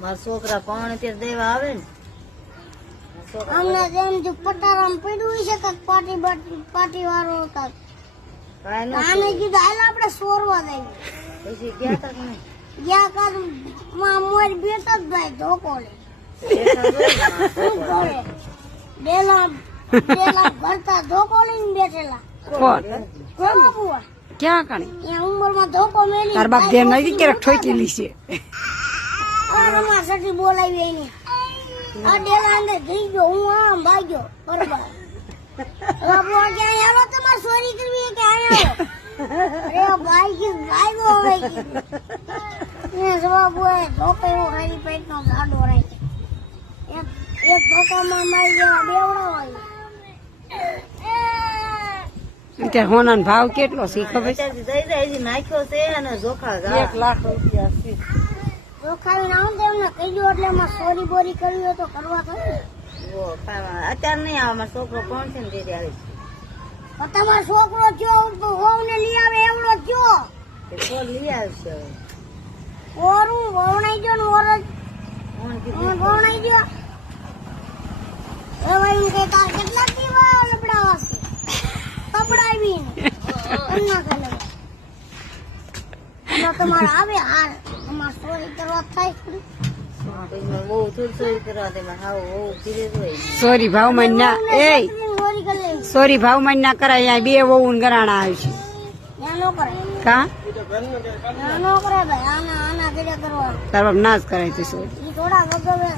મારા છોકરા પણ ત્યાં દેવા આવે ને અમને જેમ પટારામ પડ્યું છે કે પાટી વાળો હતા આને કીધું હાલ આપણે સોરવા દઈએ પછી ગયા તા કે નહીં? ગયા કર મોર બેઠો જ ભાઈ ધોકો લે બેલા ભરતા ધોકો લઈને બેઠેલા કોણ બુઆ ક્યાં કણે અહીંયા ઉંમરમાં ધોકો મેલી તાર બાપ ધ્યાન નથી ક્યારેક ઠોકેલી છે આમાં સટી બોલાવી એની આ ડેલા અંદર જઈ ગયો હું આમ ભાગ્યો બરોબર બાબુ ક્યાં આવો તમારે ચોરી કરવી કે આયા અરે ભાઈ કે ભાગ્યો હવે ને જવાબ હોય ધોકો એવો ખાલી પેટનો ગાડો રાખે એક ધોકામાં મારી જેવા બેવડા હોય ત્યાં હોના ભાવ કેટલો છે ખબર છે? અત્યારથી દઈ દે હજી નાખ્યો છે અને જોખા ગા. 1 લાખ રૂપિયા છે. તો ખાઈને આવું તો એમને કહી દો એટલે એમાં ચોરી બોરી કરવી હોય તો કરવા થાય ઓ, ખાવા. અત્યારે નહીં આવે મારો છોકરો કોણ છે ને તે આવે તો તમારો છોકરો કયો વહુને લઈ આવે એવડો કયો તે ફોન લઈ આવશે હવે ઓરું વવણાઈ ગયો ને ઓર ફોન કીધું વવણાઈ ગયો હવે એમ કે તાર કેટલા દીવા લબડાવા છે કપડાવીને અન્ના કરે અને તમારે આવે હાર અમાર ચોરી કરવા થાય ખરી. પછી બહુ થોડી ચોરી કરવા દે મારે હાવ બહુ ધીરે જ હોય સોરી ભાવમાં ના એ ચોરી કરી લે સોરી ભાવમાં ના કરાય અહીંયા 2 વહુન ગરાણા આવે છે ત્યાં નો કરે કા ત્યાં નો કરે ભાઈ આના ઘરે કરવાનું તાર બાપ ના જ કરાય તો સોરી ઈ થોડા વગવે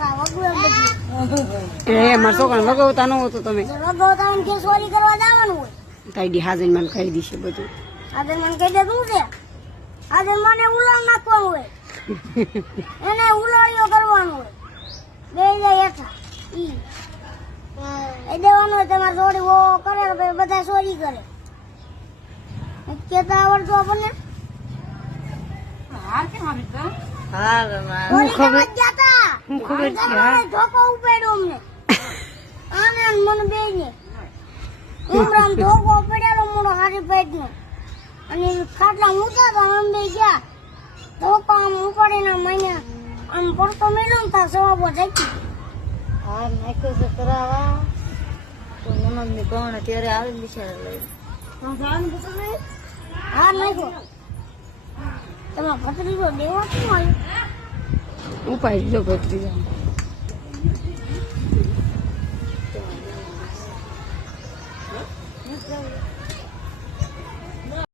બદલી એ મારા છોકરાને વગવતા ન હોતો તમે વગવતા કે ચોરી કરવા જવાનું હોય તાઈડી હાજર મને કહી દીશે બધું આજે મને કહી દે શું છે આજે મને ઉલાળ નાખવાનું હોય એને ઉલાળીઓ કરવાનું હોય બે જાય હેઠા ઈ એ દેવાનું હોય તમારે ચોરી વો કરે તો પછી બધા ચોરી કરે કેતા આવડતું આપણને હા હું ખબર ગયા તા હું ખબર છે હા ધોકો ઉપાડ્યો અમને આને અને મને બે ને ઉમરામ ધોકો પડ્યો મોડો હારી પેટનો અને ખાટલા મૂક્યા તો અમે બે ગયા ધોકો આમ ઉપાડીને મને આમ પડતો મેળ્યો ને તાર સવાબો જઈ હાર નાખ્યો છે કરાવા તો નમક ની કોણ ત્યારે આવે ને બિચારા લઈ હા નાખ્યો તમારા ભત્રીજો દેવો શું આવ્યો ઉપાય જો ભત્રીજા